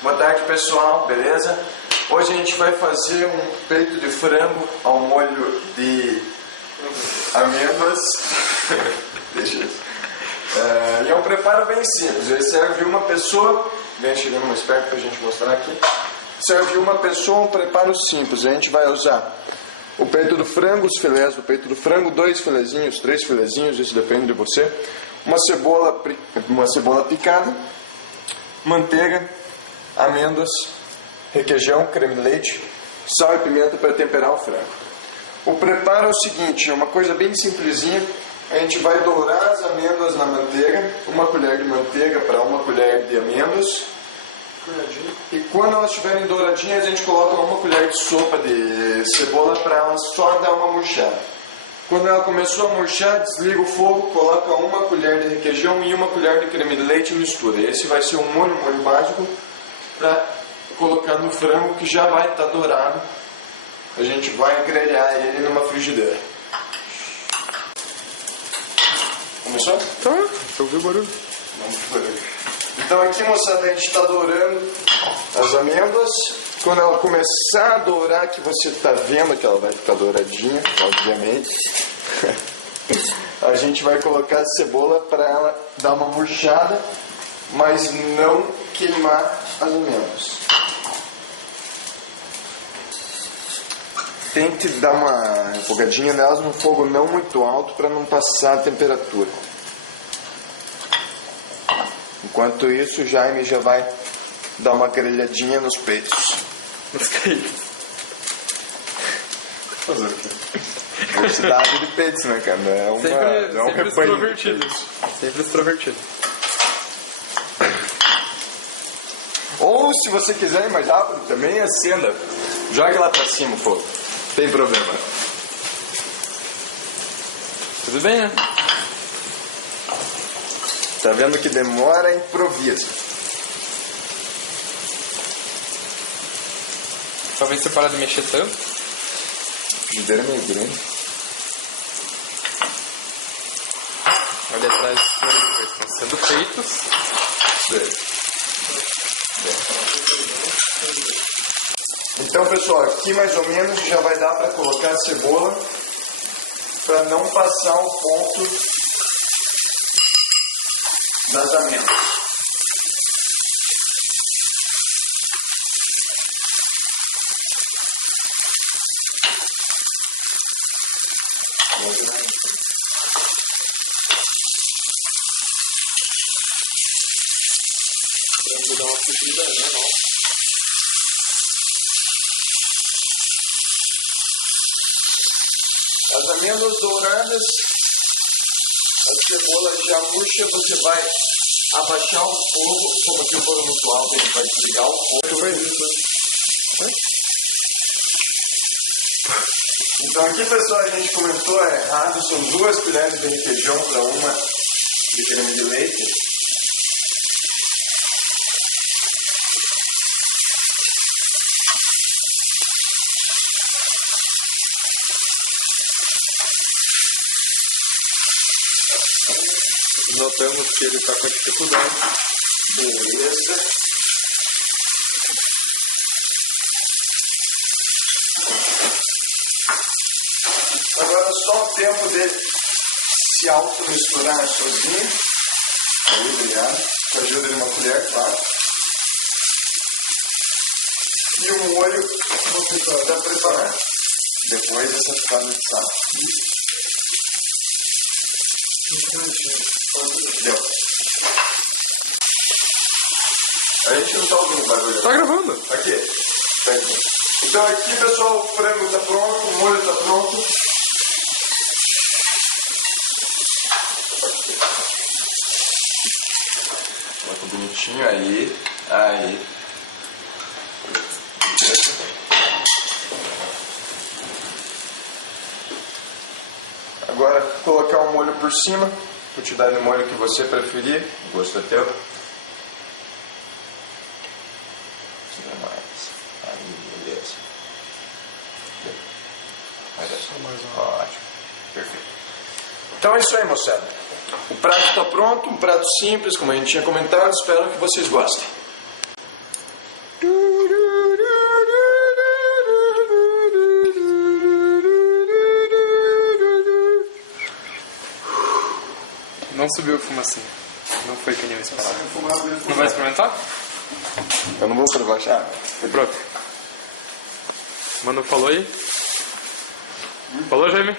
Boa tarde, pessoal, beleza? Hoje a gente vai fazer um peito de frango ao molho de amêndoas. Deixa isso. E é um preparo bem simples. Ele serve uma pessoa. Vem chegando mais perto para a gente mostrar aqui. Serve uma pessoa, um preparo simples. A gente vai usar o peito do frango, os filés do peito do frango, 2 filezinhos, 3 filezinhos, isso depende de você. Uma cebola picada, manteiga, amêndoas, requeijão, creme de leite, sal e pimenta para temperar o frango. O preparo é o seguinte, é uma coisa bem simplesinha. A gente vai dourar as amêndoas na manteiga, 1 colher de manteiga para 1 colher de amêndoas. E quando elas estiverem douradinhas, a gente coloca 1 colher de sopa de cebola para ela só dar uma murchada. Quando ela começou a murchar, desliga o fogo, coloca 1 colher de requeijão e 1 colher de creme de leite e mistura. Esse vai ser um molho básico para colocar no frango que já vai estar dourado. A gente vai grelhar ele numa frigideira. Começou? Tá, deixa eu ouvir o barulho. Vamos pro barulho. Então aqui, moçada, a gente está dourando as amêndoas. Quando ela começar a dourar, que você está vendo que ela vai ficar douradinha, obviamente, a gente vai colocar a cebola para ela dar uma murchada, mas não queimar as amêndoas. Tente dar uma refogadinha nelas no fogo não muito alto para não passar a temperatura. Enquanto isso, o Jaime já vai dar uma grelhadinha nos peitos. Nos peitos? Fazer o quê? Diversidade de peitos, né, cara? Não é um rebanho extrovertido. Sempre extrovertido. Ou, se você quiser ir mais rápido, também acenda. Joga lá pra cima o fogo. Tem problema. Tudo bem, né? Tá vendo que demora, improvisa. Talvez você pare de mexer tanto. A frigideira é meio grande. Ali atrás estão sendo feitos. Então, pessoal, aqui mais ou menos já vai dar para colocar a cebola para não passar o ponto das amêndoas. Vou dar uma fugida, né? As amêndoas douradas, a cebola já murcha, você vai abaixar o fogo, como aqui o fogo muito alto, a gente vai desligar o fogo. Então aqui, pessoal, a gente comentou errado, são 2 colheres de requeijão para 1 de creme de leite. Notamos que ele está com dificuldade. Beleza. Agora só o tempo de se auto-misturar sozinho. Aí, obrigado. Com a ajuda de uma colher, claro. E o molho para preparar. Depois essa ficada de sal. Deu. A gente não está ouvindo barulho. Tá gravando? Aqui. Tá aqui. Então aqui, pessoal, o frango está pronto, o molho está pronto. Bota bonitinho aí. Aí. Agora colocar o molho por cima. Quantidade de molho que você preferir. O gosto é teu. Aí, beleza. Ótimo. Perfeito. Então é isso aí, moçada. O prato está pronto, um prato simples, como a gente tinha comentado. Espero que vocês gostem. Não subiu a fumacinha. Não foi que nem eu esperava. Não vai experimentar? Eu não vou provar já. Pronto. Mano falou aí. Falou, Jaime?